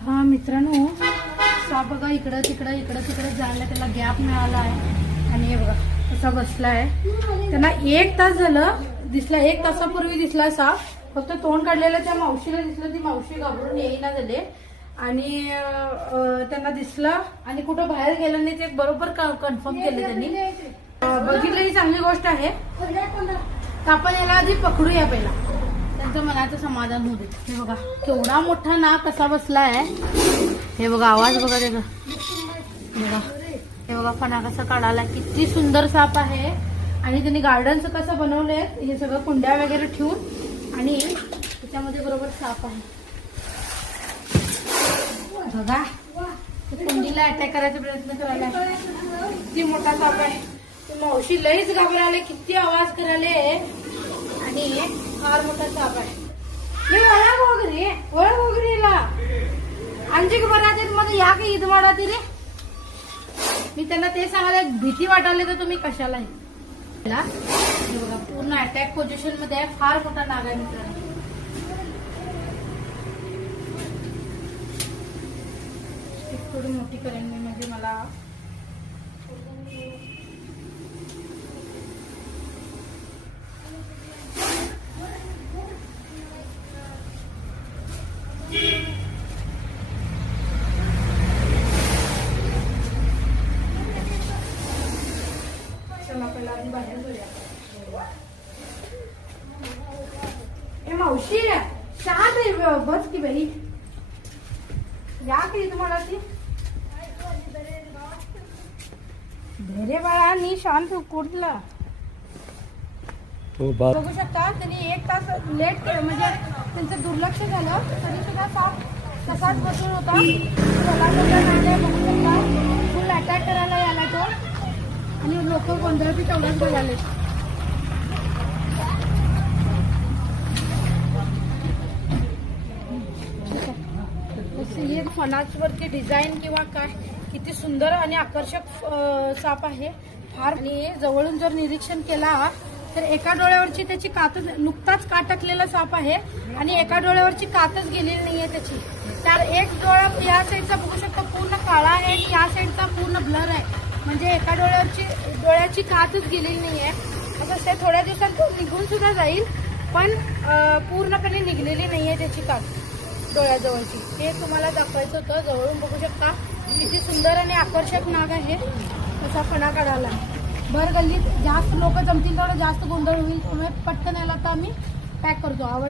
हा मित्रांनो सा बघा इकडं तिकडं इकडं तिकडं जायला त्याला गॅप मिळाला आहे आणि हे बघा कसा बसलाय. त्यांना एक तास झालं दिसला एक तासापूर्वी दिसला साप फक्त तोंड काढलेलं त्या मावशीला दिसलं ती मावशी घाबरून येईना झाले. आणि त्यांना दिसलं आणि कुठं बाहेर गेलं नाही ते बरोबर कन्फर्म केलं त्यांनी. बघितलं ही चांगली गोष्ट आहे. तर आपण याला आधी पकडूया पहिला. त्यांचं मनाचं समाधान होते दे. हे बघा केवढा मोठा ना कसा बसला आहे हे बघा आवाज बघा त्याचा. हे बघा हे बघा फणा कसा काढाला किती सुंदर साप आहे. आणि त्यांनी गार्डनचं कसं बनवलंय हे सगळं कुंड्या वगैरे ठेवून. आणि त्याच्यामध्ये बरोबर साप आहे. बघा कुंडीला अटॅक करायचा प्रयत्न करायला. किती मोठा साप आहे. मावशी लईच घाबराले किती आवाज करायला. आणि फार मोठा साप आहे हे ಒಳಗ್ ಹೋಗ್ರಿ ಒಳಗ್ ಹೋಗ್ರಿ ಇಲ್ಲ अंजिक बरातीत मध्ये या की ईद माडाती रे मी त्यांना ते सांगायला भीती वाटायला तर तुम्ही कशाला हे? ला, हे बघा, पूर्ण अटॅक पोझिशन मध्ये आहे फार मोठा नाग आहे मित्रांनो Stick थोडी मोठी करेन मी म्हणजे मला मावशी शांत रे ब- बस की बाई. या की तुम्हाला ती? धैर्य बाळा नी शांत कुठला? हो बा बघू शकता त्यांनी एक तास लेट केलं म्हणजे त्यांचं दुर्लक्ष झालं. तरी सुद्धा साप तसाच बसून होता. बघू शकता. फुल अटॅक करायला याला तो. आणि लोक गोंधळाची तेवढाच बघाले हे फणाचवरती डिझाईन किंवा काय? किती सुंदर आणि आकर्षक साप आहे. फार आणि जवळून जर निरीक्षण केला तर एका डोळ्यावरची त्याची कातच नुकताच काटकलेला साप आहे आणि एका डोळ्यावरची कातच गेलेली नाहीये त्याची. तर एक डोळा या साईडचा बघू शकता पूर्ण काळा आहे आणि या साईडचा पूर्ण ब्लर आहे. म्हणजे एका डोळ्यावरची डोळ्याची कातच गेलेली नाहीये. तसं ते थोड्या दिवसात निघून सुद्धा जाईल पण पूर्णपणे निघलेली नाहीये त्याची कात. डोळ्याजवळची. हे तुम्हाला दाखवायचं होतं जवळून बघू शकता. किती सुंदर आणि आकर्षक नाग आहे. तसा फणा काढायला. भर गल्लीत जास्त लोक जमतील तेवढं जास्त गोंधळ होईल त्यामुळे पटकन याला तर आम्ही पॅक करतो. आवड